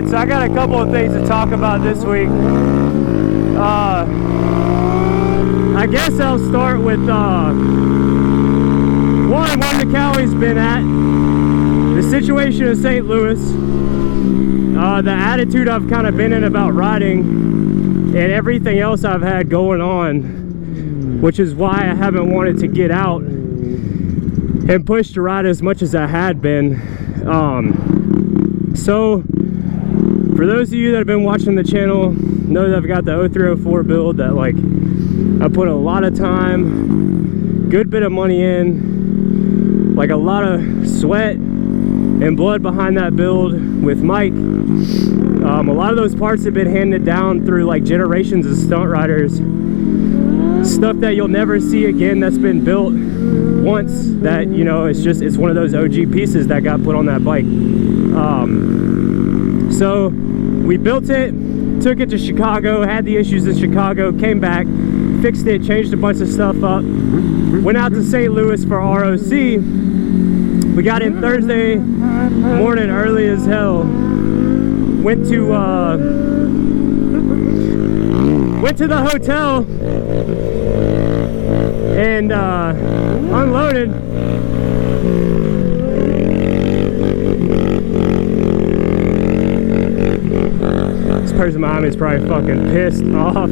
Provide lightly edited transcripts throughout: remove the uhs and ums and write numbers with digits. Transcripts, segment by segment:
Alright, so I got a couple of things to talk about this week. I guess I'll start with one McCallie's been at, the situation in St. Louis, the attitude I've kind of been in about riding, and everything else I've had going on, which is why I haven't wanted to get out and push to ride as much as I had been. So for those of you that have been watching the channel, know that I've got the 0304 build that, like, I put a lot of time, good bit of money in, like a lot of sweat and blood behind that build with Mike. A lot of those parts have been handed down through like generations of stunt riders, stuff that you'll never see again, that's been built once, that, you know, it's one of those OG pieces that got put on that bike. So we built it, took it to Chicago, had the issues in Chicago, came back, fixed it, changed a bunch of stuff up, went out to St. Louis for ROC. We got in Thursday morning early as hell, went to the hotel and unloaded. This person behind me is probably fucking pissed off.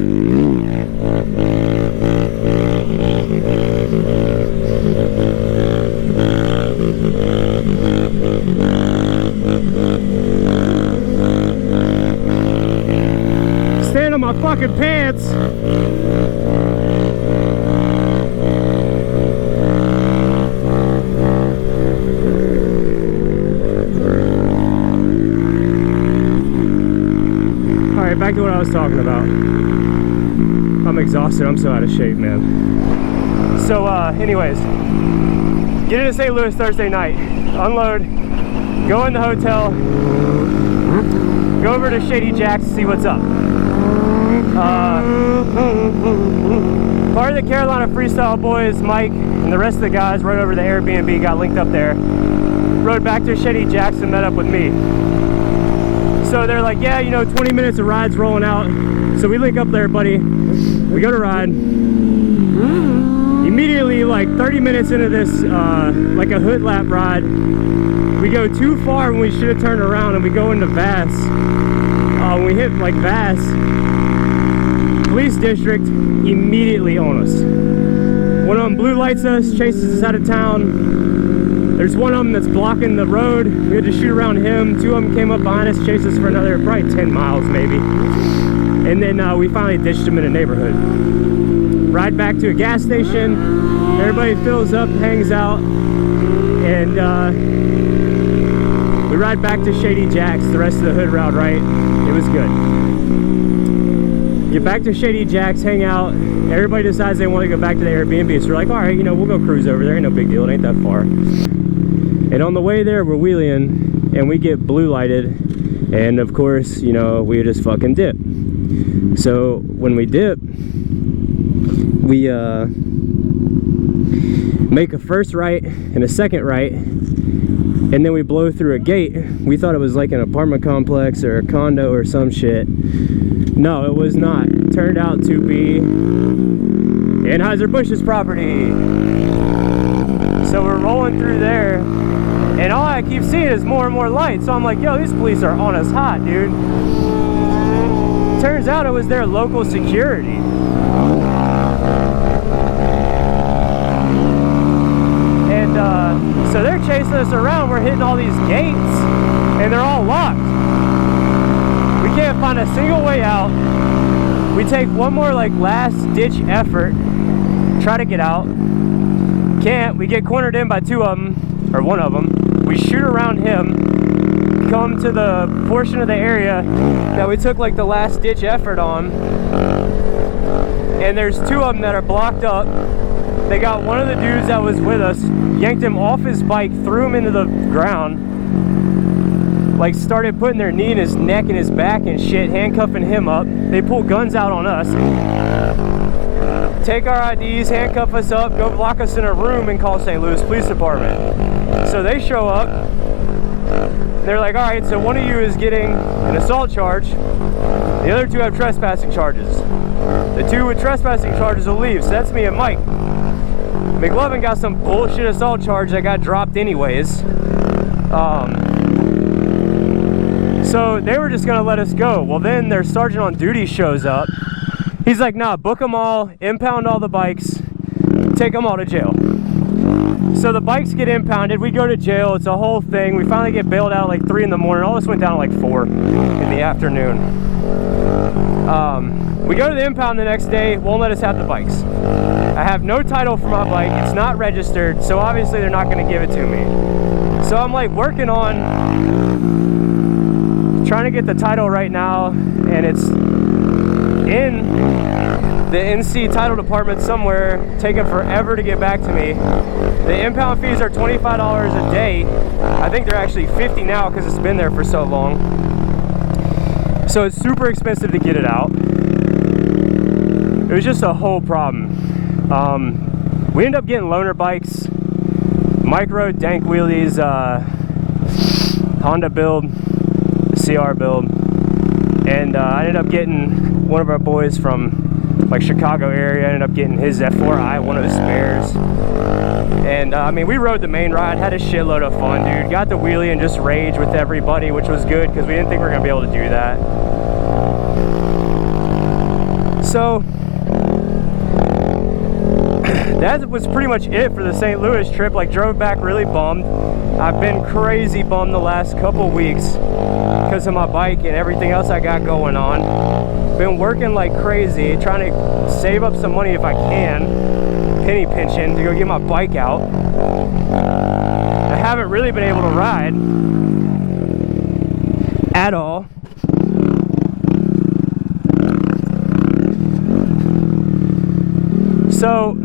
Stand on my fucking pants. Alright, back to what I was talking about. I'm exhausted. I'm so out of shape, man. So, anyways, get into St. Louis Thursday night, unload, go in the hotel, go over to Shady Jack's to see what's up. Part of the Carolina Freestyle boys, Mike, and the rest of the guys right over the Airbnb got linked up there. Rode back to Shady Jack's and met up with me. So they're like, yeah, you know, 20 minutes of rides rolling out. So we link up there, buddy. We go to ride. Immediately, like 30 minutes into this, like a hood lap ride, we go too far when we should have turned around, and we go into Vass. When we hit like Vass, police district immediately on us. One of them blue lights us, chases us out of town. There's one of them that's blocking the road. We had to shoot around him. Two of them came up behind us, chased us for another probably 10 miles maybe. And then we finally ditched them in a neighborhood. Ride back to a gas station. Everybody fills up, hangs out, and we ride back to Shady Jack's. The rest of the hood route, right? It was good. Get back to Shady Jack's, hang out. Everybody decides they want to go back to the Airbnb, so we're like, all right, you know, we'll go cruise over there. Ain't no big deal. It ain't that far. And on the way there, we're wheeling, and we get blue lighted, and of course, you know, we just fucking dip. So when we dip, we make a first right and a second right, and then we blow through a gate. We thought it was like an apartment complex or a condo or some shit. No, it was not. It turned out to be Anheuser-Busch's property. So we're rolling through there, and all I keep seeing is more and more lights. So I'm like, yo, these police are on us hot, dude. Turns out it was their local security. And so they're chasing us around. We're hitting all these gates, and they're all locked. We can't find a single way out. We take one more like last ditch effort, try to get out. Can't. We get cornered in by two of them, or one of them. We shoot around him, come to the portion of the area that we took like the last ditch effort on, and there's two of them that are blocked up. They got one of the dudes that was with us, yanked him off his bike, threw him into the ground, like started putting their knee in his neck and his back and shit, handcuffing him up. They pull guns out on us, take our IDs, handcuff us up, go lock us in a room and call St. Louis Police Department. So they show up. they're like, all right, so one of you is getting an assault charge. The other two have trespassing charges. The two with trespassing charges will leave, so that's me and Mike. McLovin got some bullshit assault charge that got dropped anyways. So they were just gonna let us go. Well, then their sergeant on duty shows up. He's like, nah, book them all, impound all the bikes, take them all to jail. So the bikes get impounded, we go to jail, it's a whole thing. We finally get bailed out at like 3 in the morning. All this went down at like 4 in the afternoon. We go to the impound the next day, won't let us have the bikes. I have no title for my bike, it's not registered, so obviously they're not gonna give it to me. So I'm like working on trying to get the title right now, and it's in the NC title department somewhere, taking forever to get back to me. The impound fees are $25 a day. I think they're actually $50 now because it's been there for so long. So it's super expensive to get it out. It was just a whole problem. We ended up getting loaner bikes, micro dank wheelies, Honda build, CR build, and I ended up getting one of our boys from like Chicago area, ended up getting his F4i, one of the spares. And I mean, we rode the main ride, had a shitload of fun, dude. Got the wheelie and just rage with everybody, which was good because we didn't think we were gonna be able to do that. So that was pretty much it for the St. Louis trip. Like, drove back really bummed. I've been crazy bummed the last couple weeks because of my bike and everything else I got going on. Been working like crazy, trying to save up some money if I can, penny pinching to go get my bike out. I haven't really been able to ride at all. So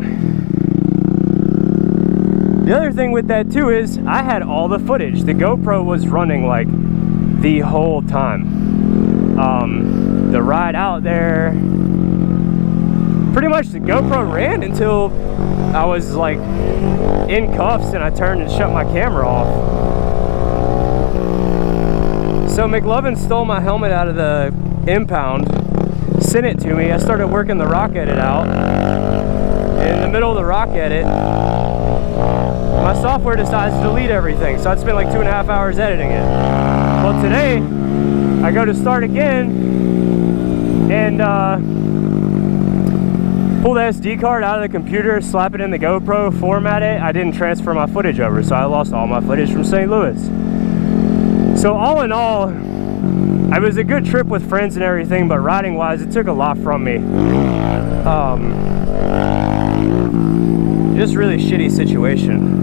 the other thing with that too is I had all the footage. The GoPro was running like the whole time. The ride out there, pretty much the GoPro ran until I was like in cuffs and I turned and shut my camera off. So McLovin stole my helmet out of the impound, sent it to me. I started working the rock edit out. In the middle of the rock edit, my software decides to delete everything, so I'd spent like 2.5 hours editing it. Well, today I go to start again and pull the SD card out of the computer, slap it in the GoPro, format it. I didn't transfer my footage over, so I lost all my footage from St. Louis. So all in all, it was a good trip with friends and everything, but riding wise, it took a lot from me. Just really shitty situation.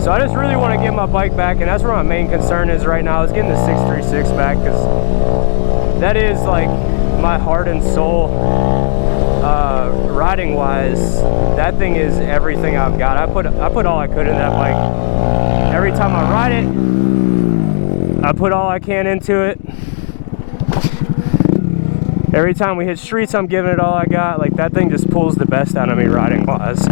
So I just really want to get my bike back, and that's where my main concern is right now, is getting the 636 back, because that is like my heart and soul. Riding wise, that thing is everything I've got. I put all I could in that bike. Every time I ride it, I put all I can into it. Every time we hit streets, I'm giving it all I got. Like, that thing just pulls the best out of me riding wise.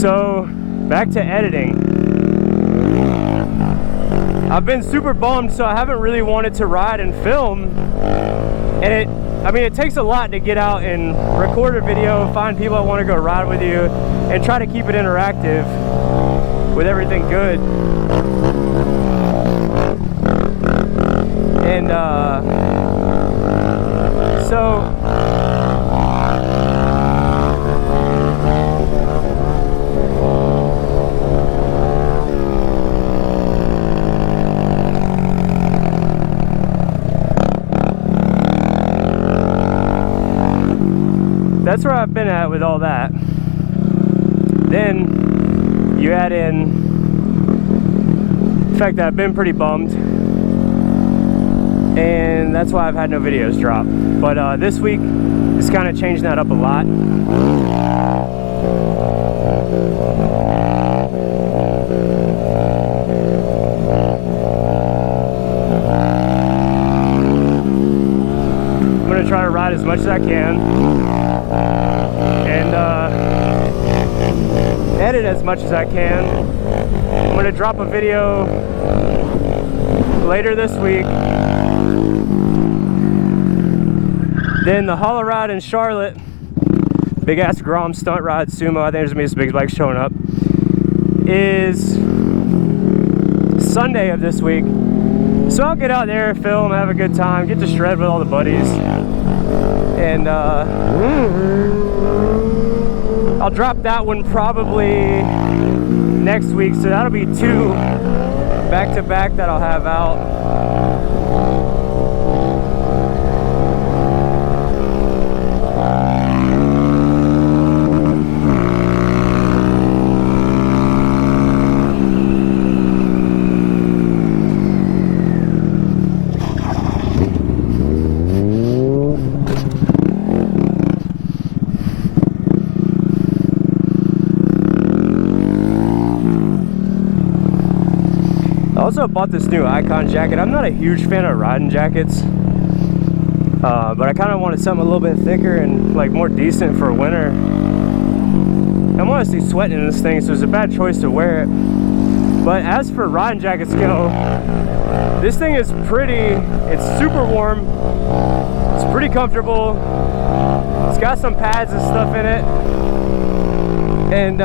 So back to editing. I've been super bummed, so I haven't really wanted to ride and film. And it takes a lot to get out and record a video, find people that want to go ride with you, and try to keep it interactive with everything good. And so that's where I've been at with all that. Then you add in the fact that I've been pretty bummed, and that's why I've had no videos drop. But this week is kind of changing that up a lot. gonna try to ride as much as I can and edit as much as I can. I'm gonna drop a video later this week. Then the Hollow Ride in Charlotte, big ass Grom stunt ride sumo, I think there's gonna be some big bikes showing up, is Sunday of this week. So I'll get out there, film, have a good time, get to shred with all the buddies, and I'll drop that one probably next week. So that'll be 2 back-to-back that I'll have out. I also bought this new Icon jacket. I'm not a huge fan of riding jackets, but I kind of wanted something a little bit thicker and like more decent for winter. I'm honestly sweating in this thing, so it's a bad choice to wear it. But as for riding jackets go, this thing is it's super warm, it's pretty comfortable, it's got some pads and stuff in it, and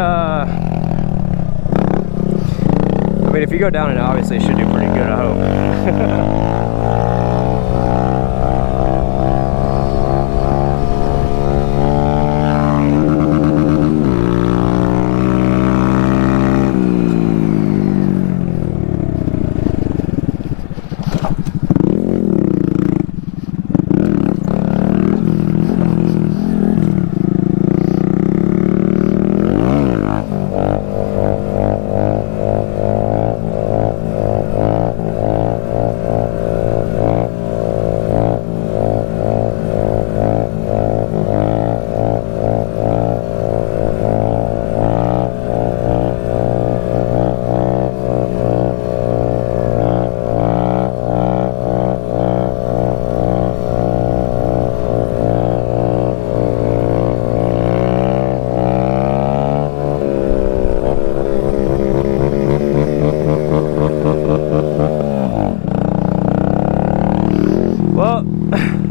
I mean, if you go down it, obviously it should do pretty good, I hope.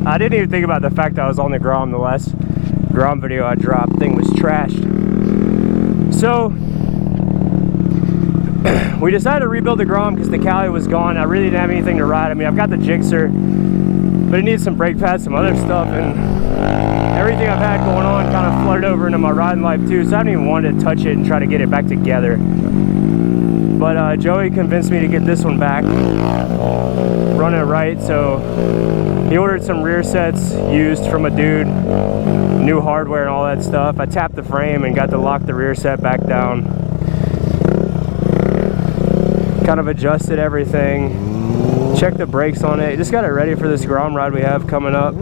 I didn't even think about the fact that I was on the Grom. The last Grom video I dropped, thing was trashed. So we decided to rebuild the Grom because the Cali was gone. I really didn't have anything to ride. I mean, I've got the Gixxer, but it needs some brake pads, some other stuff, and everything I've had going on kind of flooded over into my riding life too, so I haven't even wanted to touch it and try to get it back together. But Joey convinced me to get this one back running right, so he ordered some rear sets used from a dude, new hardware and all that stuff. I tapped the frame and got to lock the rear set back down. Kind of adjusted everything, checked the brakes on it, just got it ready for this Grom ride we have coming up.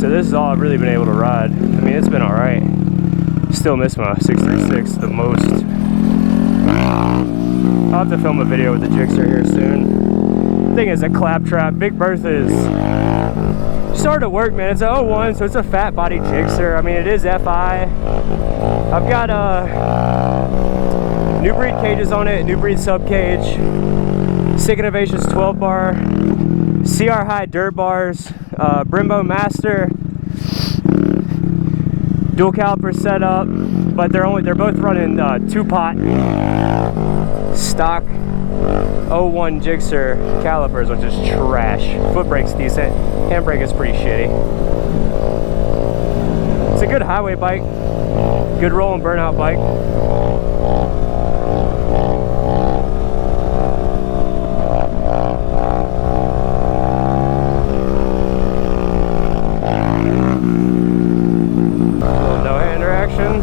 So this is all I've really been able to ride. I mean, it's been alright. Still miss my 636 the most. I'll have to film a video with the Gixxer here soon. Thing is a claptrap. Big Bertha is started to work, man. It's a 01, so it's a fat body Gixxer. I mean, it is FI. I've got new breed cages on it, new breed sub cage, Sick Innovations 12 bar, CR High dirt bars, Brembo Master, dual caliper setup, but they're both running 2-pot stock 01 Gixxer calipers, which is trash. Foot brake's decent, handbrake is pretty shitty. It's a good highway bike, good roll and burnout bike. No hand interaction.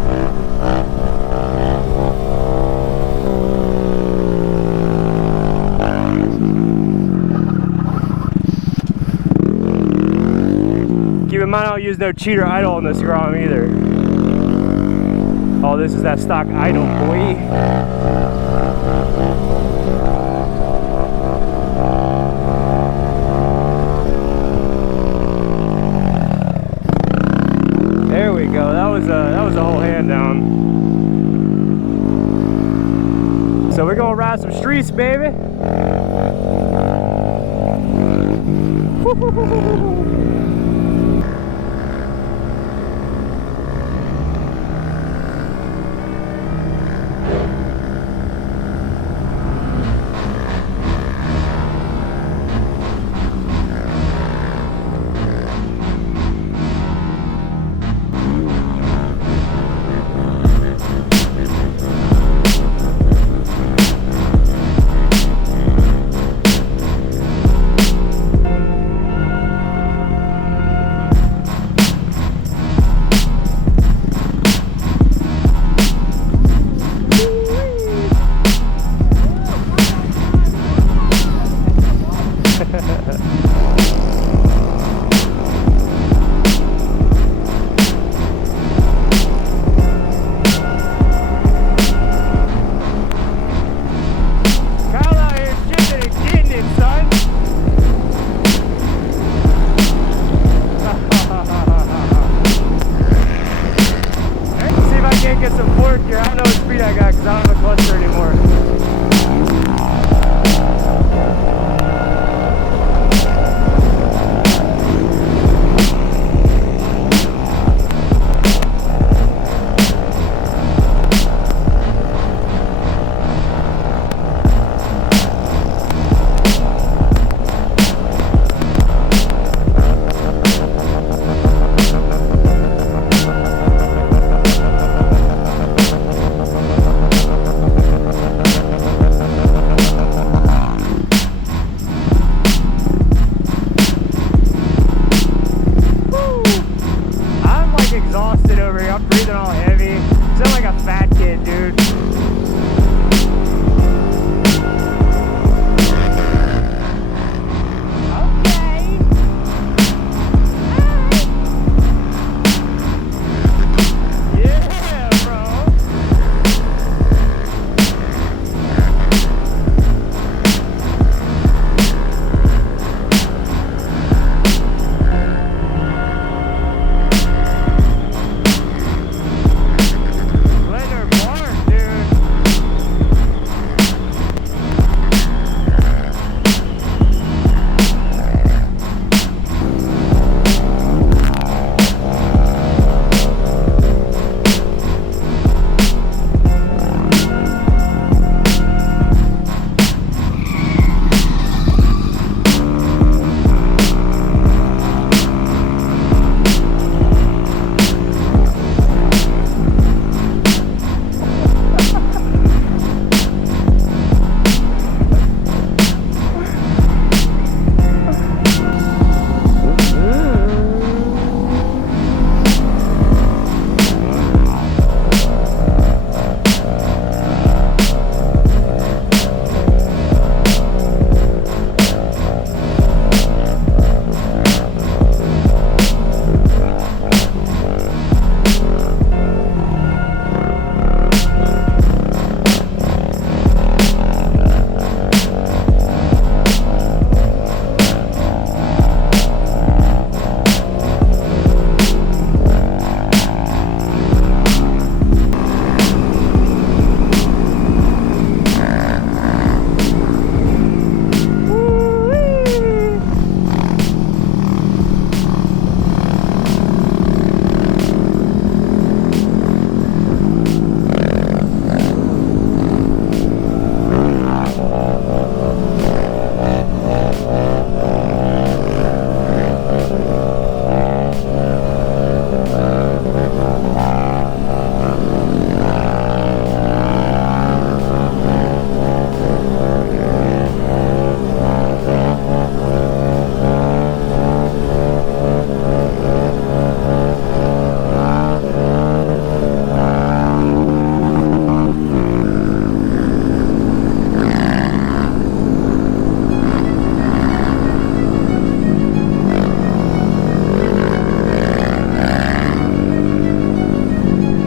Keep in mind, I don't use no cheater idle on this Grom either. Oh, this is that stock idle, boy. out some streets, baby. Get some fork here. I don't know what speed I got because I don't have a cluster anymore. Exhausted over here. I'm breathing all heavy. Sound like a fat kid, dude.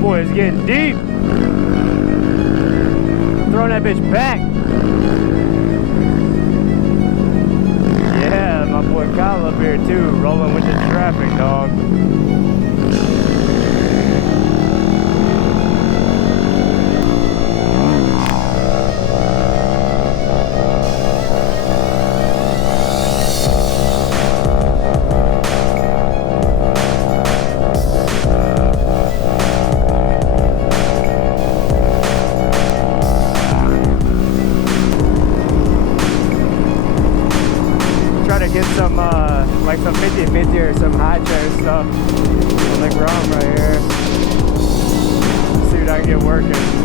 Boy, it's getting deep. Throwing that bitch back. Yeah, my boy Kyle up here too, rolling with the traffic, dog. get some like some 50-50 or some high chair stuff on the ground right here. See what I can get working.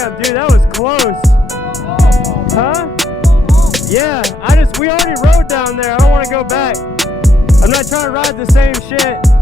Damn, dude, that was close. Huh? Yeah, we already rode down there. I don't want to go back. I'm not trying to ride the same shit.